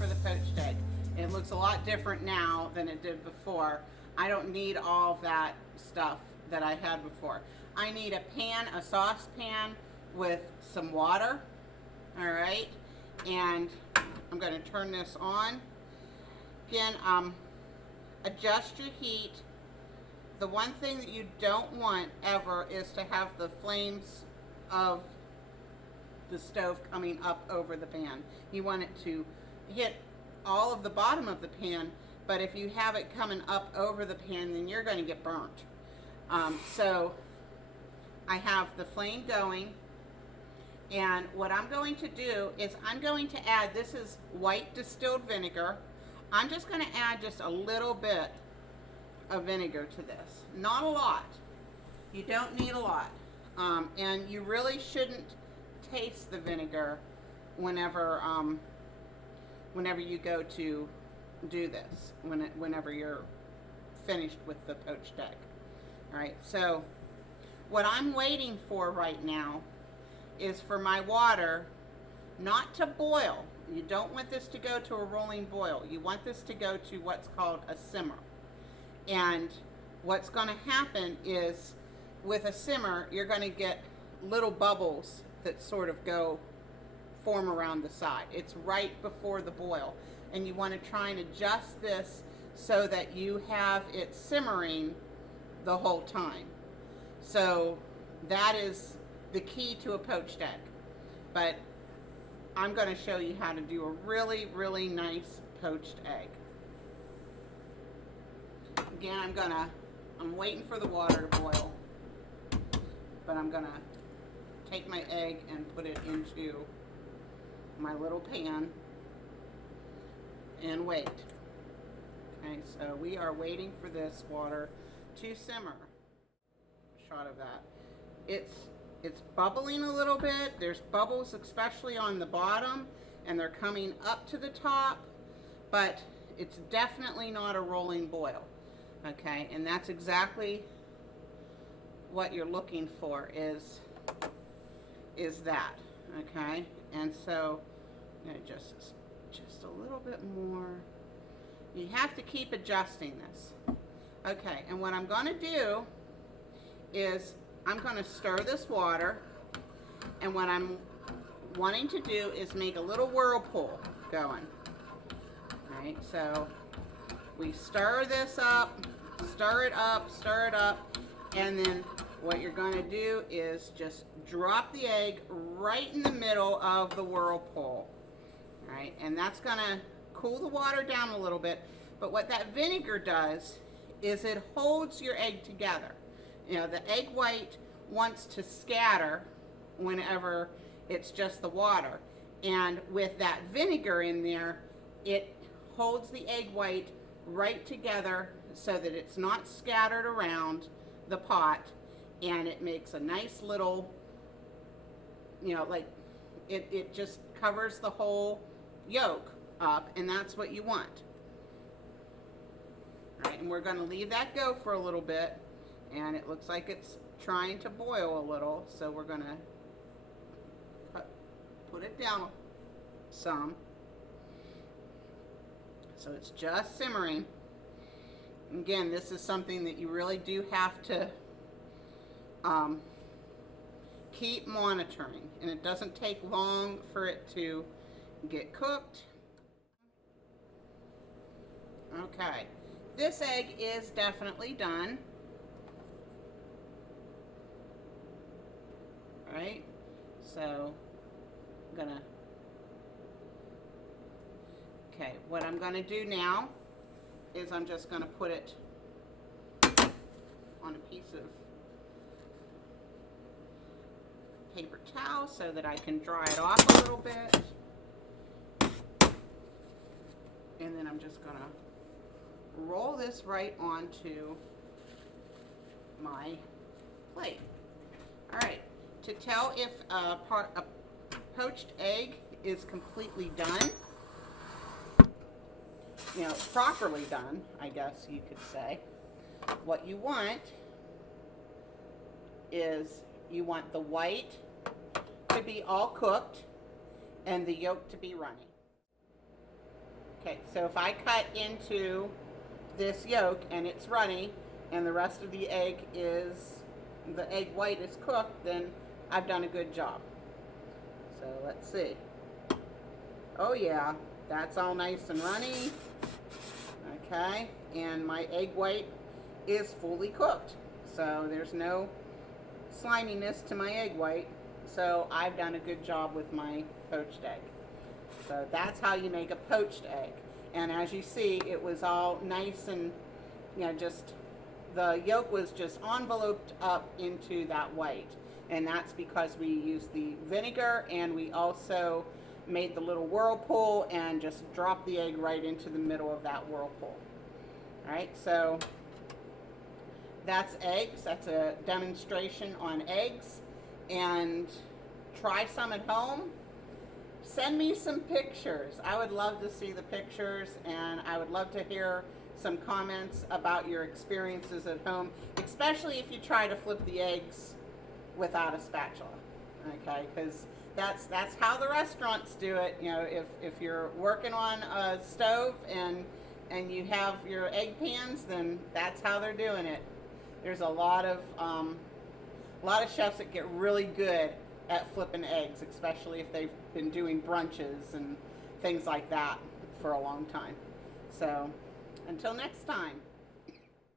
for the poached egg. It looks a lot different now than it did before. I don't need all of that stuff that I had before. I need a pan, a saucepan with some water, all right? And I'm going to turn this on. Again, adjust your heat. The one thing that you don't want ever is to have the flames of the stove coming up over the pan. You want it to hit all of the bottom of the pan, but if you have it coming up over the pan, then you're going to get burnt. So I have the flame going, and what I'm going to do is I'm going to add, this is white distilled vinegar. I'm just going to add just a little bit of vinegar to this. Not a lot. You don't need a lot. And you really shouldn't taste the vinegar whenever whenever you go to do this, whenever you're finished with the poached egg. All right, so what I'm waiting for right now is for my water not to boil. You don't want this to go to a rolling boil. You want this to go to what's called a simmer. And what's going to happen is with a simmer, you're going to get little bubbles that sort of form around the side. It's right before the boil. And you want to try and adjust this so that you have it simmering the whole time. So that is the key to a poached egg. But I'm going to show you how to do a really, really nice poached egg. Again, I'm waiting for the water to boil, but I'm going to take my egg and put it into my little pan and wait. Okay, so we are waiting for this water to simmer. Shot of that. It's bubbling a little bit. There's bubbles especially on the bottom, and they're coming up to the top, but it's definitely not a rolling boil. Okay, and that's exactly what you're looking for is that. Okay, and so you know, just a little bit more. You have to keep adjusting this. Okay, and what I'm going to do is I'm going to stir this water, and what I'm wanting to do is make a little whirlpool going. All right, so we stir this up, stir it up, and then what you're going to do is just drop the egg right in the middle of the whirlpool. All right, and that's going to cool the water down a little bit, but what that vinegar does is it holds your egg together. You know, the egg white wants to scatter whenever it's just the water, and with that vinegar in there, it holds the egg white right together so that it's not scattered around the pot, and it makes a nice little, you know, like it just covers the whole yolk up, and that's what you want. All right, and we're going to leave that go for a little bit, and it looks like it's trying to boil a little, so we're going to put it down some. So it's just simmering. Again, this is something that you really do have to keep monitoring, and it doesn't take long for it to get cooked. Okay, this egg is definitely done. All right, so I'm gonna, okay, what I'm gonna do now is I'm just gonna put it on a piece of paper towel so that I can dry it off a little bit. And then I'm just gonna roll this right onto my plate. All right, to tell if a poached egg is completely done, you know, properly done, I guess you could say, what you want is you want the white to be all cooked and the yolk to be runny. Okay, so if I cut into this yolk and it's runny and the rest of the egg white is cooked, then I've done a good job. So let's see. Oh yeah, that's all nice and runny. Okay, and my egg white is fully cooked. So there's no sliminess to my egg white. So I've done a good job with my poached egg. So that's how you make a poached egg. And as you see, it was all nice and, just the yolk was just enveloped up into that white. And that's because we used the vinegar, and we also made the little whirlpool and just dropped the egg right into the middle of that whirlpool. All right, so that's eggs. That's a demonstration on eggs. And try some at home. Send me some pictures. I would love to see the pictures, and I would love to hear some comments about your experiences at home, especially if you try to flip the eggs without a spatula. Okay, because that's how the restaurants do it. If you're working on a stove and you have your egg pans, then that's how they're doing it. There's a lot of chefs that get really good at flipping eggs, especially if they've been doing brunches and things like that for a long time. So until next time.